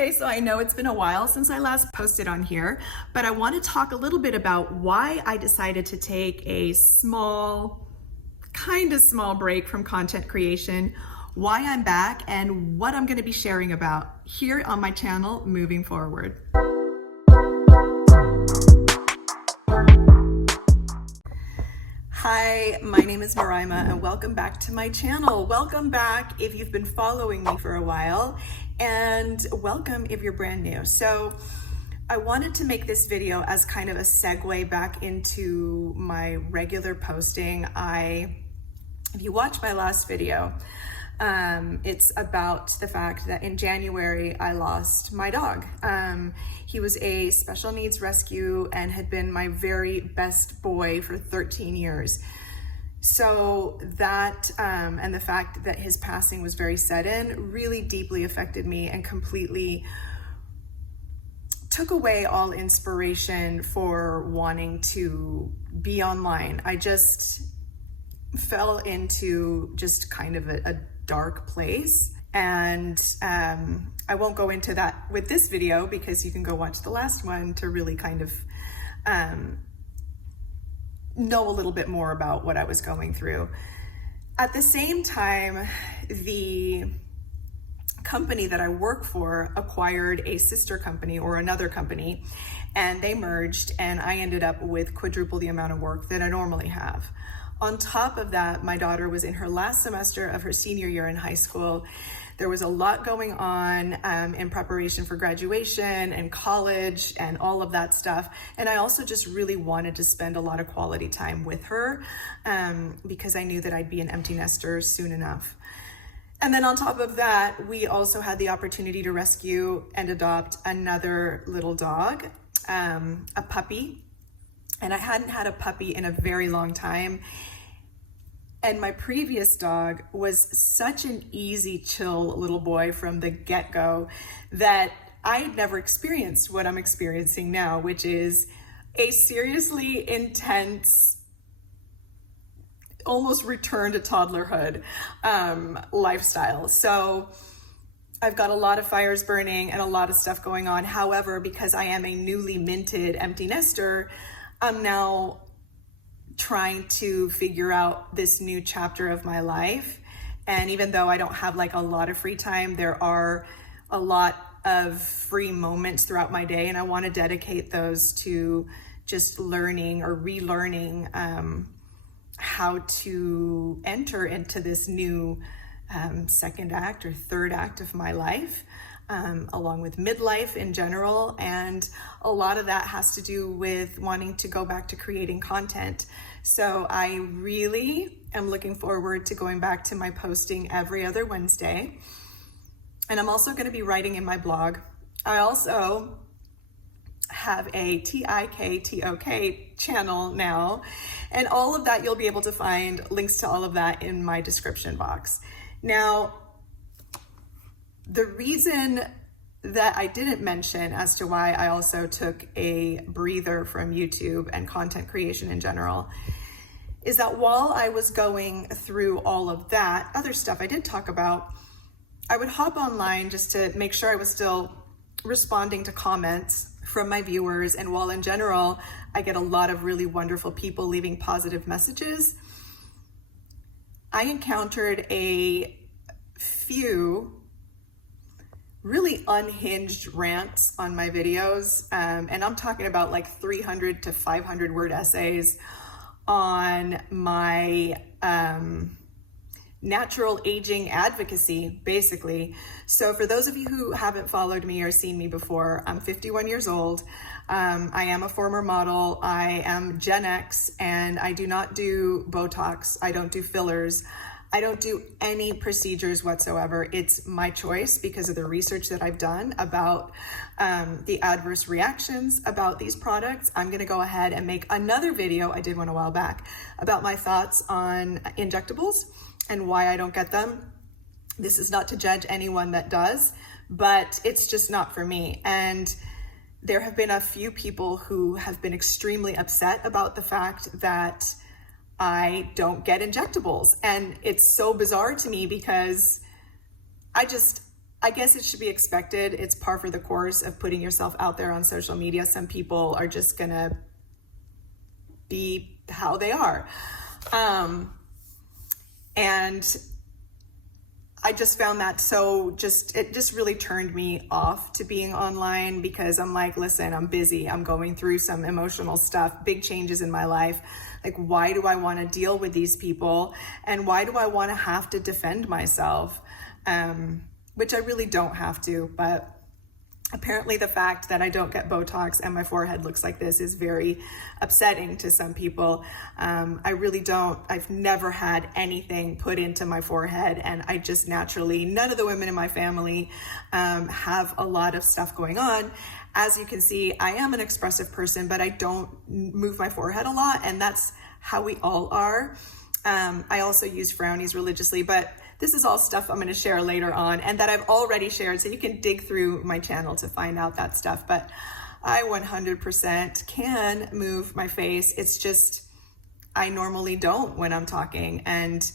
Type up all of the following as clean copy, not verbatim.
Okay, so I know it's been a while since I last posted on here, but I want to talk a little bit about why I decided to take a kind of small break from content creation, why I'm back, and what I'm going to be sharing about here on my channel moving forward. Hi, my name is Marima and welcome back to my channel. Welcome back if you've been following me for a while, and welcome if you're brand new. So I wanted to make this video as kind of a segue back into my regular posting. If you watched my last video, it's about the fact that in January I lost my dog. He was a special needs rescue and had been my very best boy for 13 years. So that and the fact that his passing was very sudden really deeply affected me and completely took away all inspiration for wanting to be online. I just fell into just kind of a dark place, and I won't go into that with this video because you can go watch the last one to really kind of know a little bit more about what I was going through. At the same time, the company that I work for acquired a sister company or another company, and they merged, and I ended up with quadruple the amount of work that I normally have. On top of that, my daughter was in her last semester of her senior year in high school. There was a lot going on in preparation for graduation and college and all of that stuff. And I also just really wanted to spend a lot of quality time with her because I knew that I'd be an empty nester soon enough. And then on top of that, we also had the opportunity to rescue and adopt another little dog, a puppy. And I hadn't had a puppy in a very long time. And my previous dog was such an easy, chill little boy from the get-go that I had never experienced what I'm experiencing now, which is a seriously intense, almost return to toddlerhood lifestyle. So I've got a lot of fires burning and a lot of stuff going on. However, because I am a newly minted empty nester, I'm now trying to figure out this new chapter of my life. And even though I don't have like a lot of free time, there are a lot of free moments throughout my day. And I want to dedicate those to just learning or relearning how to enter into this new second act or third act of my life. Along with midlife in general. And a lot of that has to do with wanting to go back to creating content. So I really am looking forward to going back to my posting every other Wednesday. And I'm also going to be writing in my blog. I also have a TikTok channel now. And all of that, you'll be able to find links to all of that in my description box. Now, the reason that I didn't mention as to why I also took a breather from YouTube and content creation in general is that while I was going through all of that other stuff I did talk about, I would hop online just to make sure I was still responding to comments from my viewers. And while in general, I get a lot of really wonderful people leaving positive messages, I encountered a few really unhinged rants on my videos. And I'm talking about like 300 to 500 word essays on my natural aging advocacy, basically. So for those of you who haven't followed me or seen me before, I'm 51 years old. I am a former model. I am Gen X, and I do not do Botox. I don't do fillers. I don't do any procedures whatsoever. It's my choice because of the research that I've done about the adverse reactions about these products. I'm gonna go ahead and make another video, I did one a while back, about my thoughts on injectables and why I don't get them. This is not to judge anyone that does, but it's just not for me. And there have been a few people who have been extremely upset about the fact that I don't get injectables. And it's so bizarre to me because I just I guess it should be expected. It's par for the course of putting yourself out there on social media. Some people are just gonna be how they are. And I just found that it just really turned me off to being online, because I'm like, listen, I'm busy. I'm going through some emotional stuff, big changes in my life. Like, why do I want to deal with these people? And why do I want to have to defend myself? Which I really don't have to, but apparently the fact that I don't get Botox and my forehead looks like this is very upsetting to some people. I've never had anything put into my forehead, and I just naturally, none of the women in my family have a lot of stuff going on. As you can see, I am an expressive person, but I don't move my forehead a lot, and that's how we all are. I also use frownies religiously, but this is all stuff I'm going to share later on, and that I've already shared, so you can dig through my channel to find out that stuff. But I 100% can move my face. It's just, I normally don't when I'm talking. And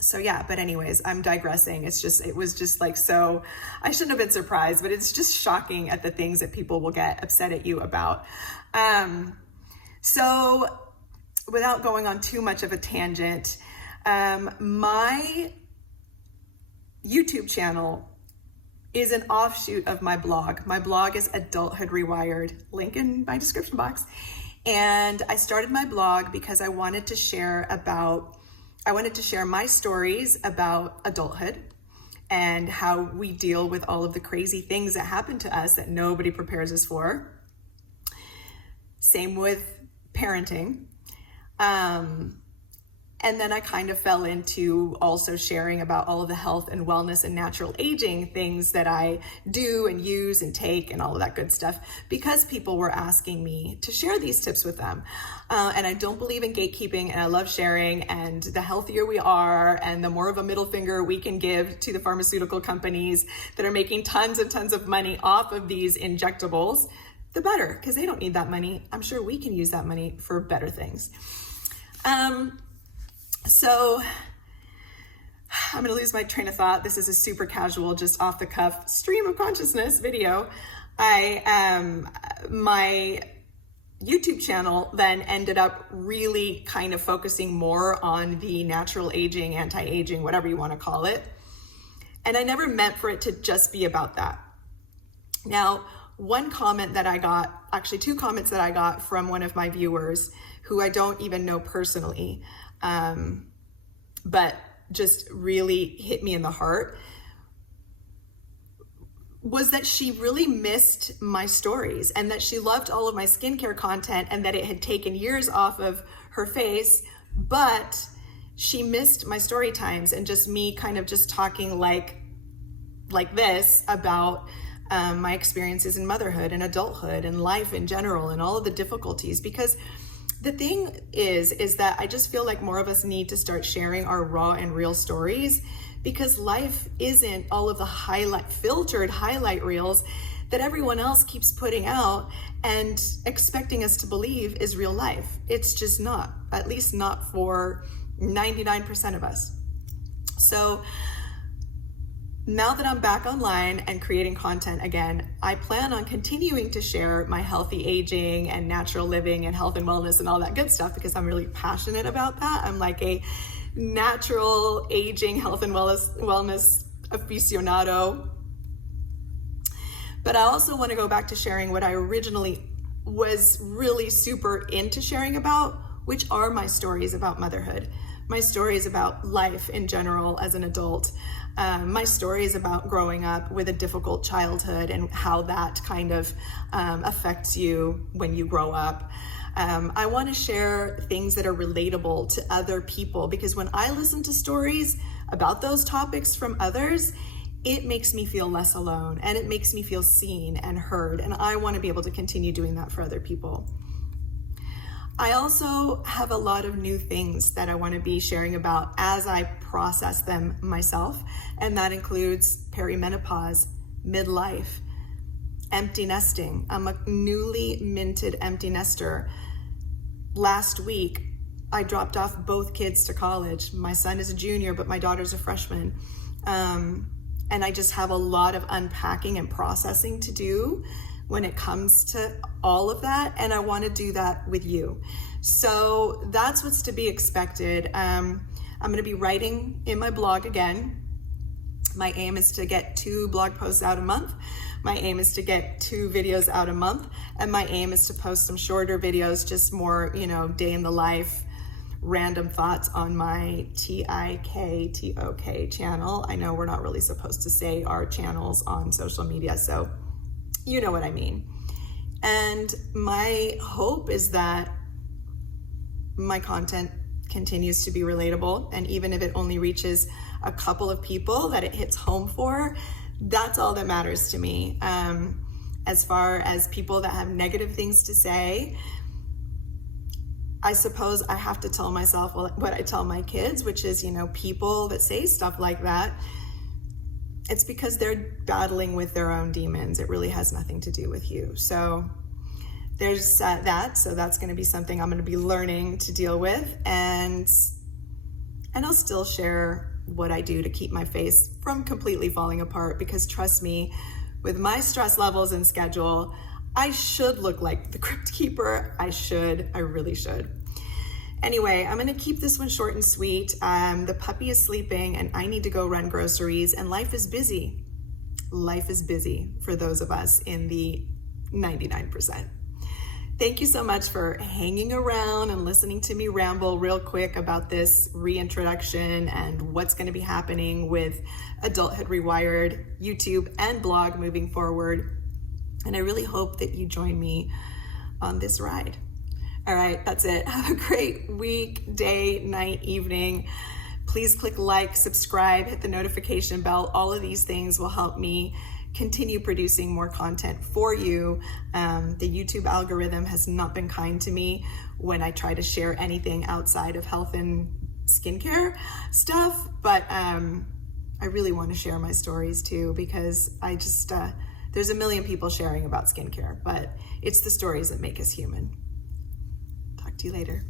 so yeah, but anyways, I'm digressing. It was just like, so I shouldn't have been surprised, but it's just shocking at the things that people will get upset at you about. So without going on too much of a tangent, my YouTube channel is an offshoot of my blog. My blog is Adulthood Rewired, link in my description box. And I started my blog because I wanted to share my stories about adulthood and how we deal with all of the crazy things that happen to us that nobody prepares us for. Same with parenting. And then I kind of fell into also sharing about all of the health and wellness and natural aging things that I do and use and take and all of that good stuff, because people were asking me to share these tips with them. And I don't believe in gatekeeping, and I love sharing, and the healthier we are and the more of a middle finger we can give to the pharmaceutical companies that are making tons and tons of money off of these injectables, the better, because they don't need that money. I'm sure we can use that money for better things. So I'm going to lose my train of thought. This is a super casual, just off the cuff stream of consciousness video. My YouTube channel then ended up really kind of focusing more on the natural aging, anti-aging, whatever you want to call it. And I never meant for it to just be about that. Now, one comment that I got, actually two comments that I got from one of my viewers who I don't even know personally, but just really hit me in the heart, was that she really missed my stories, and that she loved all of my skincare content, and that it had taken years off of her face, but she missed my story times and just me kind of just talking like this about my experiences in motherhood and adulthood and life in general and all of the difficulties. Because the thing is that I just feel like more of us need to start sharing our raw and real stories, because life isn't all of the filtered highlight reels that everyone else keeps putting out and expecting us to believe is real life. It's just not, at least not for 99% of us. So now that I'm back online and creating content again, I plan on continuing to share my healthy aging and natural living and health and wellness and all that good stuff, because I'm really passionate about that. I'm like a natural aging, health and wellness aficionado. But I also want to go back to sharing what I originally was really super into sharing about, which are my stories about motherhood, my stories about life in general as an adult, my stories about growing up with a difficult childhood and how that kind of affects you when you grow up. I want to share things that are relatable to other people, because when I listen to stories about those topics from others, it makes me feel less alone, and it makes me feel seen and heard, and I want to be able to continue doing that for other people. I also have a lot of new things that I want to be sharing about as I process them myself, and that includes perimenopause, midlife, empty nesting. I'm a newly minted empty nester. Last week, I dropped off both kids to college. My son is a junior, but my daughter's a freshman. And I just have a lot of unpacking and processing to do when it comes to all of that. And I want to do that with you. So that's what's to be expected. I'm going to be writing in my blog again. My aim is to get 2 blog posts out a month. My aim is to get 2 videos out a month. And my aim is to post some shorter videos, just more, day in the life, random thoughts on my TIKTOK channel. I know we're not really supposed to say our channels on social media, so you know what I mean. And my hope is that my content continues to be relatable, and even if it only reaches a couple of people that it hits home for, that's all that matters to me. As far as people that have negative things to say, I suppose I have to tell myself what I tell my kids, which is, people that say stuff like that, it's because they're battling with their own demons. It really has nothing to do with you. So there's that. So that's going to be something I'm going to be learning to deal with. And I'll still share what I do to keep my face from completely falling apart, because trust me, with my stress levels and schedule, I should look like the Crypt Keeper. I really should. Anyway, I'm gonna keep this one short and sweet. The puppy is sleeping and I need to go run groceries, and life is busy. Life is busy for those of us in the 99%. Thank you so much for hanging around and listening to me ramble real quick about this reintroduction and what's going to be happening with Adulthood Rewired, YouTube, and blog moving forward. And I really hope that you join me on this ride. All right, that's it. Have a great week, day, night, evening. Please click like, subscribe, hit the notification bell. All of these things will help me continue producing more content for you. The YouTube algorithm has not been kind to me when I try to share anything outside of health and skincare stuff, but I really want to share my stories too, because I just, there's a million people sharing about skincare, but it's the stories that make us human. Talk to you later.